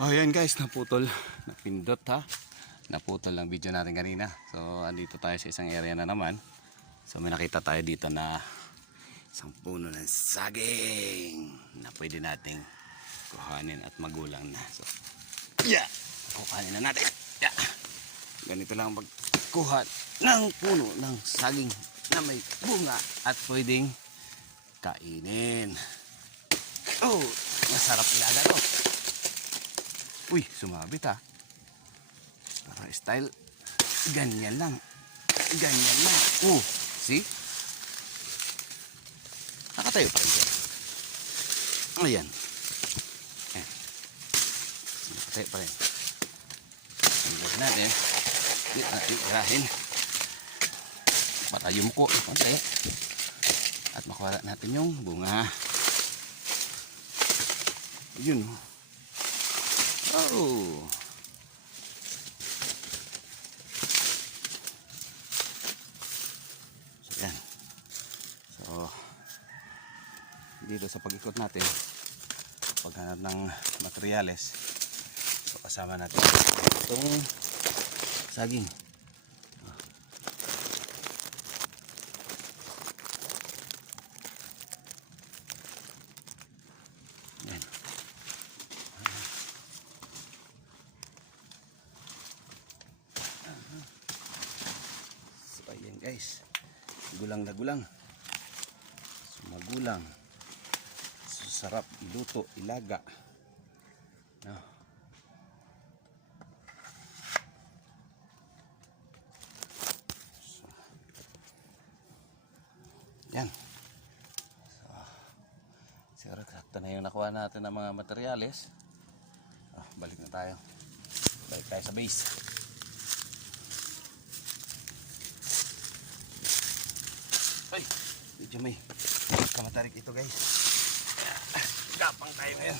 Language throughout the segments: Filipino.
Oh, yan guys, naputol. Napindot ha. Naputol ang video natin kanina. So, andito tayo sa isang area na naman. So, may nakita tayo dito na isang puno ng saging na pwede nating kuhanin at magulang na. So, yeah! Kuhanin na natin. Yeah! Ganito lang ang pagkuha ng puno ng saging na may bunga at pwedeng kainin. Oh, masarap ilaga to. Uy, sumabit ha. Para style, ganyan lang. Ganyan lang. Oh, see? Nakatayo pa rin siya. Ayan. Ayan. Nakatayo pa rin. Tingnan natin. Hindi natin irahin. Patayo mo ko. Konti. At makuha natin yung bunga. Yun. Oh. So, yan. So, dito sa pag-ikot natin, paghanap ng materyales, so kasama natin itong saging. Guys. Gulang na gulang. So, magulang. So, sarap iluto, ilaga. No. So, yan. So, siguro sakto na yung nakuha natin ng mga materyales. Ah, balik na tayo. Balik tayo sa base. Medyo may kamatarik ito guys. Gapang tayo ngayon.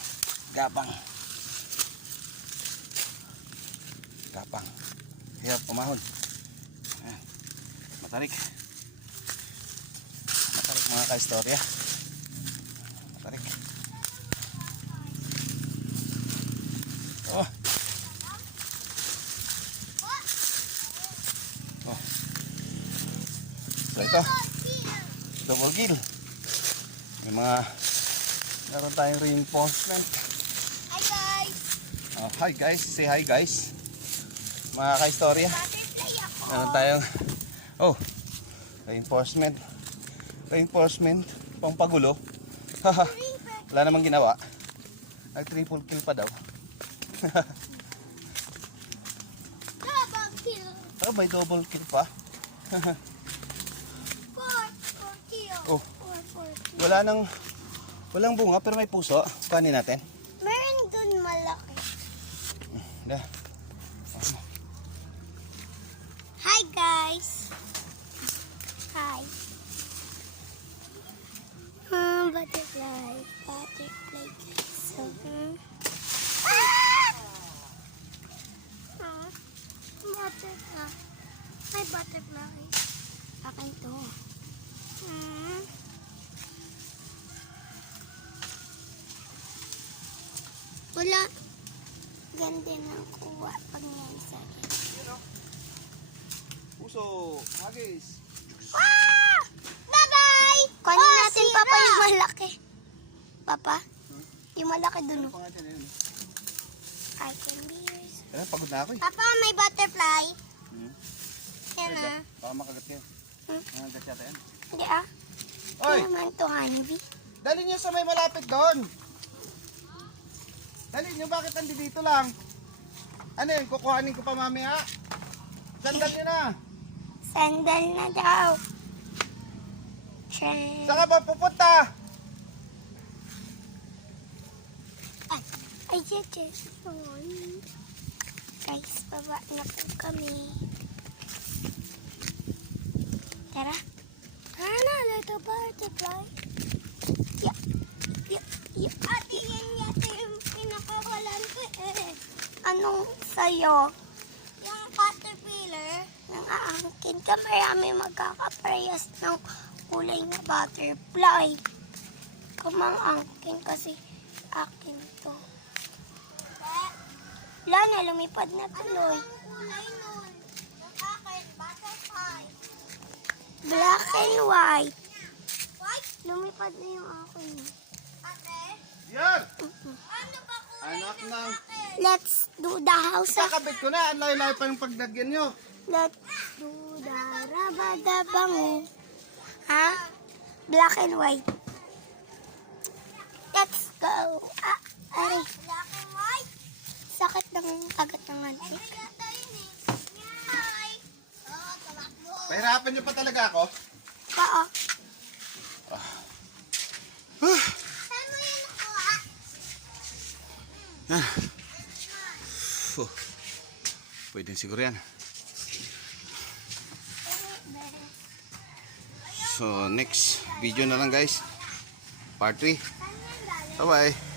Gapang. Gapang. Hirap umahon. Ayan. Matarik. Matarik mga ka-istorya. Matarik. Oh. Oh. So ito. Double kill. May mga meron tayong reinforcement. Hi guys! Oh, hi guys, say hi guys. Mga ka-istorya. Meron tayong oh, reinforcement. Reinforcement pang pagulo. Wala namang ginawa. Nag triple kill pa daw. Double kill! Oh, may double kill pa. Four! Four kill! Oh. Four, four kill. Wala nang walang bunga pero may puso. Kuhanin natin. Meron dun malaki. Da. Hi guys! Hi. Hmm, butterfly. Butterfly. So, hmm. Ah! Ah, butterfly. May butterfly. Akin to. Hmm. Wala. Ganda ng kuha pag ngayon sa akin. Puso, hagis. Ah! Bye-bye! Kunin natin papa yung malaki. Papa? Yung malaki dun. oh. Yun. I can be yours. Eh, pagod na ako eh. Papa, may butterfly. Hmm. Yan ah. Baka makagat kayo. Hmm. Makagat yata yan. Hindi ah. Oy! Ano naman to, Hanvi? Dali niyo sa may malapit doon. Dali niyo, bakit andi dito lang? Ano yun, kukuhanin ko pa mamaya. Sandal niyo na. Sandal na daw. Saan ka ba pupunta? Ay, ay, Jason. Guys, baba na po kami. Tara. Tara na, little butterfly. Yeah. Yeah. Yeah. Anong sayo? Yung caterpillar. Nang aangkin ka, marami magkakaparehas ng kulay na butterfly. Kumang angkin kasi akin to. Wala na, lumipad na tuloy. kulay nun? Yung akin, butterfly. Black and white. White? Lumipad na yung akin. Ate? Yan! Ano ba kulay Anak ng... Let's do the house. Kakabit ko na. Ang layo-layo pa yung paglagyan nyo. Let's do the rabadabango. Ha? Black and white. Let's go. Ah, aray. Black and white? Sakit ng kagat ng antik. Pahirapan nyo pa talaga ako. Oo. Yan. Fuh. Pwede siguro yan. So next video na lang guys. Part 3. Bye bye.